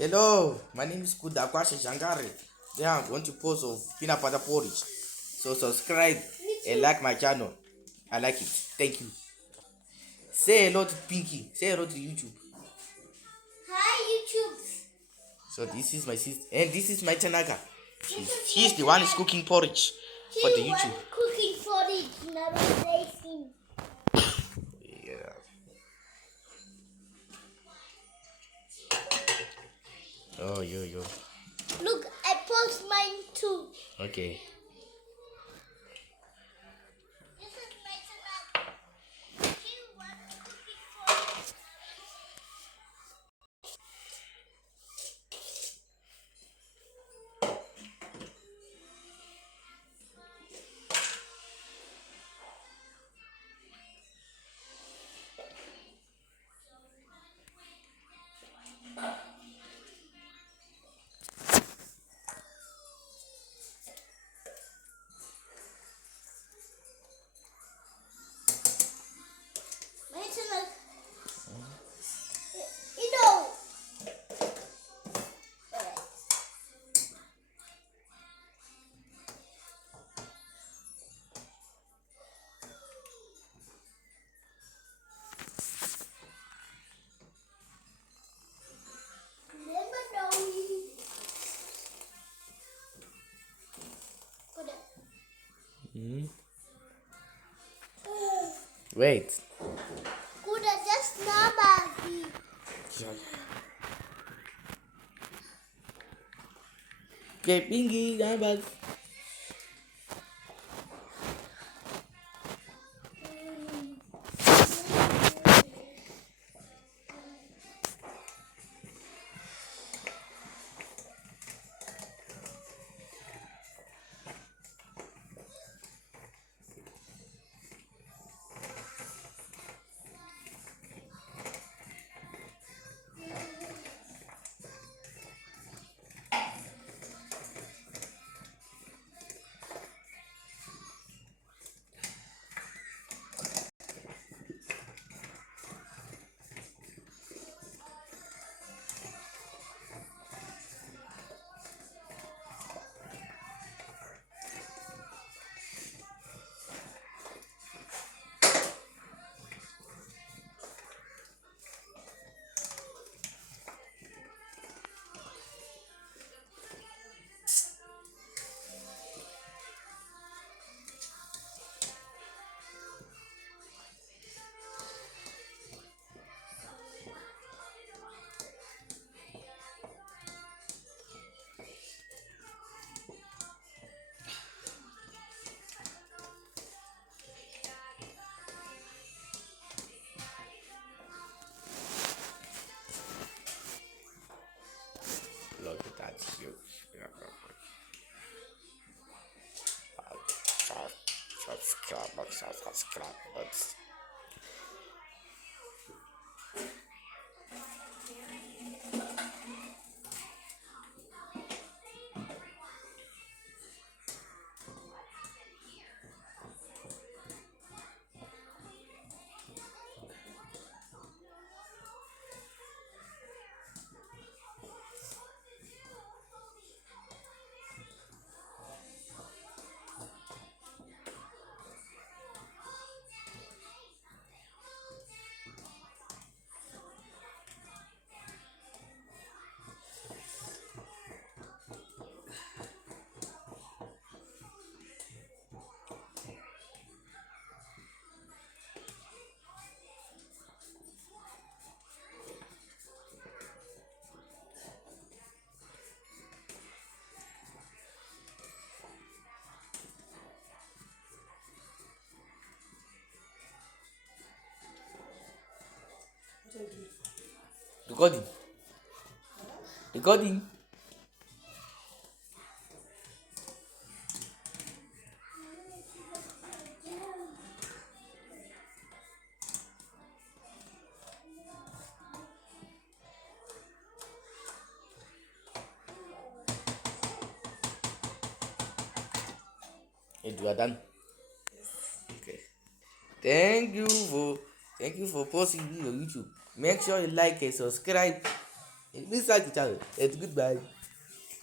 Hello, my name is Kudakwashi Shangari. Today I'm going to post of peanut butter porridge. So subscribe and like my channel. I like it. Thank you. Say hello to Pinky. Say hello to YouTube. Hi YouTube. So this is my sister and this is my Tanaka. She's the one who's cooking porridge for the YouTube. Cooking porridge, not racing. Yeah. Oh, yo. Look, I post mine too. Okay. This is my Tanaka. She wants cooking porridge. My Tanaka. You know. Never know. Wait. Kuda just nabagi. Okay, Pinky, I'm back. Look at that huge. Subscribe. Recording. Recording. Hey, you are done. Okay. Thank you for posting this on YouTube. Make sure you like and subscribe. Please like the channel. It's goodbye.